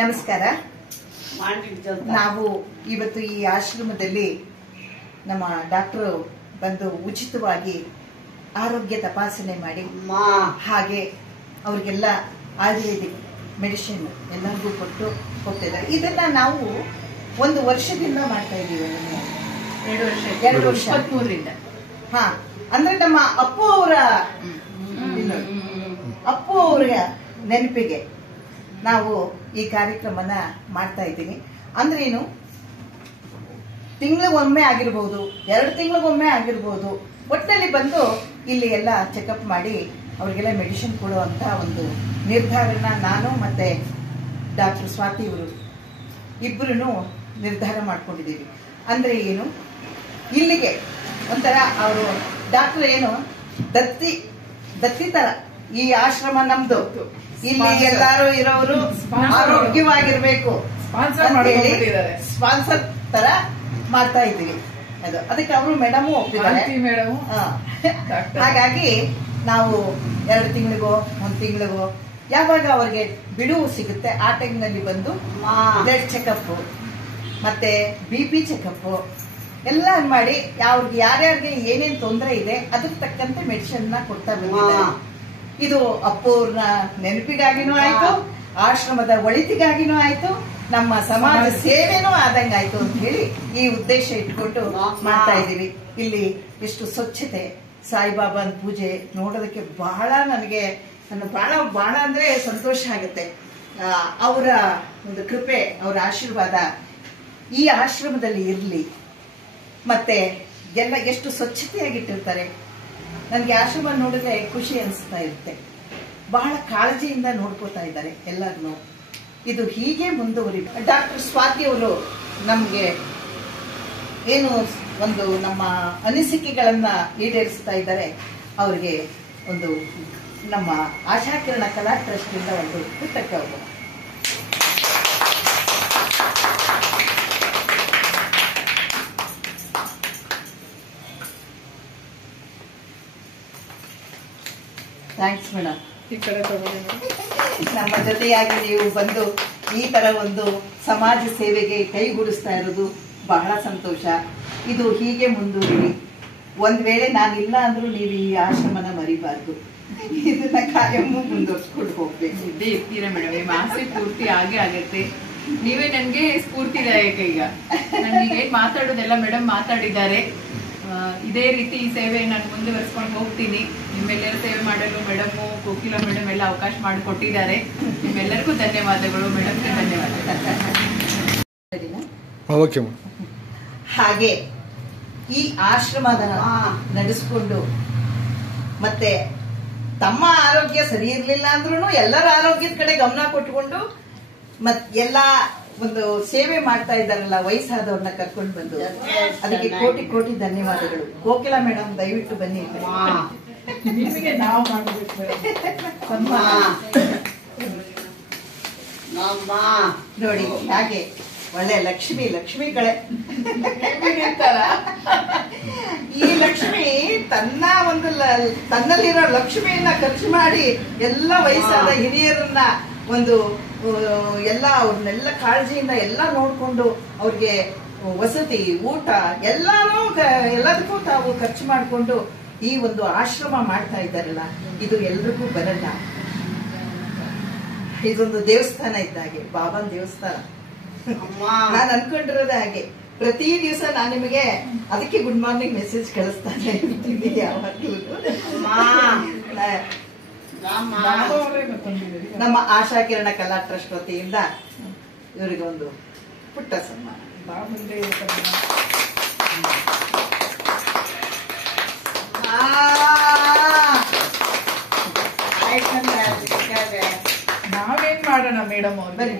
ನಮಸ್ಕಾರ. ನಾವು ಇವತ್ತು ಈ ಆಶ್ರಮದಲ್ಲಿ ನಮ್ಮ ಡಾಕ್ಟರ್ ಬಂದು ಉಚಿತವಾಗಿ ಆರೋಗ್ಯ ತಪಾಸಣೆ ಮಾಡಿ ಹಾಗೆ ಅವ್ರಿಗೆಲ್ಲ ಆಯುರ್ವೇದಿಕ್ ಮೆಡಿಸಿನ್ ಎಲ್ಲರಿಗೂ ಕೊಟ್ಟು ಹೋಗ್ತಿದ್ದಾರೆ. ಇದನ್ನ ನಾವು 1 ವರ್ಷದಿಂದ ಮಾಡ್ತಾ ಇದ್ದೀವಿ. 2 ವರ್ಷ 23ರಿಂದ. ಹಾ, ಅಂದ್ರೆ ನಮ್ಮ ಅಪ್ಪು ಅವರ ನೆನಪಿಗೆ ನಾವು ಈ ಕಾರ್ಯಕ್ರಮನ ಮಾಡ್ತಾ ಇದ್ದೀನಿ. ಅಂದ್ರೆ ಏನು, ತಿಂಗಳಿಗೊಮ್ಮೆ ಆಗಿರ್ಬೋದು, 2 ತಿಂಗಳಿಗೊಮ್ಮೆ ಆಗಿರ್ಬೋದು, ಒಟ್ಟಿನಲ್ಲಿ ಬಂದು ಇಲ್ಲಿ ಎಲ್ಲ ಚೆಕಪ್ ಮಾಡಿ ಅವ್ರಿಗೆಲ್ಲ ಮೆಡಿಸಿನ್ ಕೊಡುವಂತ ಒಂದು ನಿರ್ಧಾರನ ನಾನು ಮತ್ತೆ ಡಾಕ್ಟರ್ ಸ್ವಾತಿ ಅವರು ಇಬ್ಬರೂ ನಿರ್ಧಾರ ಮಾಡ್ಕೊಂಡಿದ್ದೀವಿ. ಅಂದ್ರೆ ಏನು, ಇಲ್ಲಿಗೆ ಒಂಥರ ಅವರು ಡಾಕ್ಟರ್ ಏನು ದತ್ತಿ ತರ ಈ ಆಶ್ರಮ ನಮ್ದು, ಇಲ್ಲಿ ಎಲ್ಲಾರು ಇರೋರು ಆರೋಗ್ಯವಾಗಿರ್ಬೇಕು ಸ್ಪಾನ್ಸರ್ ತರ ಮಾಡ್ತಾ ಇದ್ದೀವಿ. ಅದಕ್ಕೆ ಅವರು ಮೇಡಮ್ ಒಪ್ಪಿದ್ದಾರೆ. ಹಾಗಾಗಿ ನಾವು 2 ತಿಂಗಳಿಗೋ 1 ತಿಂಗಳಿಗೋ ಯಾವಾಗ ಅವ್ರಿಗೆ ಬಿಡುವು ಸಿಗುತ್ತೆ ಆ ಟೈಮ್ನಲ್ಲಿ ಬಂದು ಬ್ಲಡ್ ಚೆಕಪ್ ಮತ್ತೆ BP ಚೆಕಪ್ ಎಲ್ಲ ಮಾಡಿ ಅವ್ರಿಗೆ ಯಾರ್ಯಾರಿಗೆ ಏನೇನ್ ತೊಂದರೆ ಇದೆ ಅದಕ್ಕೆ ತಕ್ಕಂತೆ ಮೆಡಿಸಿನ್ ನ ಕೊಡ್ತಾ ಬಂದಿದ್ದಾರೆ. ಇದು ಅಪ್ಪವ್ರನ್ನ ನೆನಪಿಗಾಗಿನೂ ಆಯ್ತು, ಆಶ್ರಮದ ಒಳಿತಿಗಾಗಿನೂ ಆಯ್ತು, ನಮ್ಮ ಸಮಾಜ ಸೇವೆನೂ ಆದಂಗಾಯ್ತು ಅಂತ ಹೇಳಿ ಈ ಉದ್ದೇಶ ಇಟ್ಕೊಂಡು ಮಾಡ್ತಾ ಇದ್ದೀವಿ. ಇಲ್ಲಿ ಎಷ್ಟು ಸ್ವಚ್ಛತೆ, ಸಾಯಿಬಾಬಾನ್ ಪೂಜೆ ನೋಡೋದಕ್ಕೆ ನನಗೆ ಬಹಳ ಅಂದ್ರೆ ಸಂತೋಷ ಆಗುತ್ತೆ. ಅವರ ಒಂದು ಕೃಪೆ, ಅವರ ಆಶೀರ್ವಾದ ಈ ಆಶ್ರಮದಲ್ಲಿ ಇರ್ಲಿ. ಮತ್ತೆ ಎಲ್ಲ ಎಷ್ಟು ಸ್ವಚ್ಛತೆಯಾಗಿಟ್ಟಿರ್ತಾರೆ. ನನಗೆ ಆಶ್ರಮ ನೋಡಿದ್ರೆ ಖುಷಿ ಅನಿಸ್ತಾ ಇರುತ್ತೆ. ಬಹಳ ಕಾಳಜಿಯಿಂದ ನೋಡ್ಕೋತಾ ಇದ್ದಾರೆ ಎಲ್ಲರನ್ನು. ಇದು ಹೀಗೆ ಮುಂದುವರಿ. ಡಾಕ್ಟರ್ ಸ್ವಾತಿ ಅವರು ನಮ್ಗೆ ಏನು ಒಂದು ನಮ್ಮ ಅನಿಸಿಕೆಗಳನ್ನ ಈಡೇರಿಸ್ತಾ ಇದ್ದಾರೆ. ಅವರಿಗೆ ಒಂದು ನಮ್ಮ ಆಶಾಕಿರಣ ಕಲಾ ಟ್ರಸ್ಟ್ ಇಂದ ಒಂದು ಪುಸ್ತಕ ಹೋಗೋಣ. Thanks madam. ನಮ್ಮ ಜೊತೆಯಾಗಿ ನೀವು ಬಂದು ಈ ತರ ಒಂದು ಸಮಾಜ ಸೇವೆಗೆ ಕೈಗೂಡಿಸ್ತಾ ಇರೋದು ಬಹಳ ಸಂತೋಷ. ಇದು ಹೀಗೆ ಮುಂದುವರಿಲಿ. ಒಂದ್ ವೇಳೆ ನಾನಿಲ್ಲ ಅಂದ್ರೂ ನೀವು ಈ ಆಶ್ರಮನ ಮರಿಬಾರ್ದು. ಇದನ್ನ ಕಾಯಮ್ಮು ಮುಂದುವರ್ಸ್ಕೊಂಡು ಹೋಗ್ಬೇಕು. ಇದ್ದೇ ಇರ್ತೀರಾ ಮೇಡಮ್. ನಿಮ್ಮ ಆಸೆ ಪೂರ್ತಿ ಆಗತ್ತೆ. ನೀವೇ ನನ್ಗೆ ಸ್ಫೂರ್ತಿದಾಯಕ. ಈಗ ನನಗೆ ಮಾತಾಡೋದೆಲ್ಲ ಮೇಡಮ್ ಮಾತಾಡಿದ್ದಾರೆ. ಇದೇ ರೀತಿ ಈ ಸೇವೆ ನಾನು ಮುಂದುವರಿಸ್ಕೊಂಡು ಹೋಗ್ತೀನಿ. ನಿಮ್ಮೆಲ್ಲರ ಸೇವೆ ಮಾಡಲು ಮೇಡಮ್, ಕೋಕಿಲ ಮೇಡಮ್ ಎಲ್ಲ ಅವಕಾಶ ಮಾಡಿಕೊಟ್ಟಿದ್ದಾರೆ. ನಿಮ್ಮೆಲ್ಲರಿಗೂ ಧನ್ಯವಾದಗಳು. ಮೇಡಮ್ಗೆ ಧನ್ಯವಾದಗಳು. ಹಾಗೆ ಈ ಆಶ್ರಮದ ನಡೆಸ್ಕೊಂಡು ಮತ್ತೆ ತಮ್ಮ ಆರೋಗ್ಯ ಸರಿ ಇರ್ಲಿಲ್ಲ ಅಂದ್ರೂ ಎಲ್ಲರ ಆರೋಗ್ಯದ ಕಡೆ ಗಮನ ಕೊಟ್ಕೊಂಡು ಎಲ್ಲ ಒಂದು ಸೇವೆ ಮಾಡ್ತಾ ಇದ್ದಾರಲ್ಲ ವಯಸ್ಸಾದವ್ರನ್ನ ಕರ್ಕೊಂಡು ಬಂದು, ಅದಕ್ಕೆ ಕೋಟಿ ಧನ್ಯವಾದಗಳು. ಕೋಕಿಲಾ ಮೇಡಮ್ ದಯವಿಟ್ಟು ಬನ್ನಿ. ನಿಮಗೆ ನಾವು ಮಾಡಬೇಕು ನೋಡಿ ಹಾಗೆ ಒಳ್ಳೆ ಲಕ್ಷ್ಮಿ ಕಳೆ. ಈ ಲಕ್ಷ್ಮಿ ತನ್ನಲ್ಲಿರೋ ಲಕ್ಷ್ಮಿಯನ್ನ ಖರ್ಚು ಮಾಡಿ ಎಲ್ಲ ವಯಸ್ಸಾದ ಹಿರಿಯರನ್ನ ಒಂದು ಅವ್ರನ್ನೆಲ್ಲ ಕಾಳಜಿಯಿಂದ ಎಲ್ಲ ನೋಡ್ಕೊಂಡು ಅವ್ರಿಗೆ ವಸತಿ, ಊಟ ಎಲ್ಲದಕ್ಕೂ ತಾವು ಖರ್ಚು ಮಾಡಿಕೊಂಡು ಈ ಒಂದು ಆಶ್ರಮ ಮಾಡ್ತಾ ಇದ್ದಾರಲ್ಲ, ಇದು ಎಲ್ರಿಗೂ ಬರಲ್ಲ. ಇದೊಂದು ದೇವಸ್ಥಾನ ಇದ್ದಾಗೆ, ಬಾಬಾನ್ ದೇವಸ್ಥಾನ. ನಾನು ಅನ್ಕೊಂಡಿರೋದೇ ಹಾಗೆ. ಪ್ರತಿ ದಿವಸ ನಾನು ನಿಮಗೆ ಅದಕ್ಕೆ ಗುಡ್ ಮಾರ್ನಿಂಗ್ ಮೆಸೇಜ್ ಕಳಿಸ್ತಾನೆ ಇರ್ತೀನಿ ಯಾವಾಗ್ಲೂ. ನಮ್ಮ ಆಶಾಕಿರಣ ಕಲಾ ಟ್ರಸ್ಟ್ ವತಿಯಿಂದ ಇವರಿಗೆ ಒಂದು ಪುಟ್ಟ ಸನ್ಮಾನ. ನಾವೇನ್ ಮಾಡೋಣ ಮೇಡಮ್ ಅವ್ರು. ಬನ್ನಿ.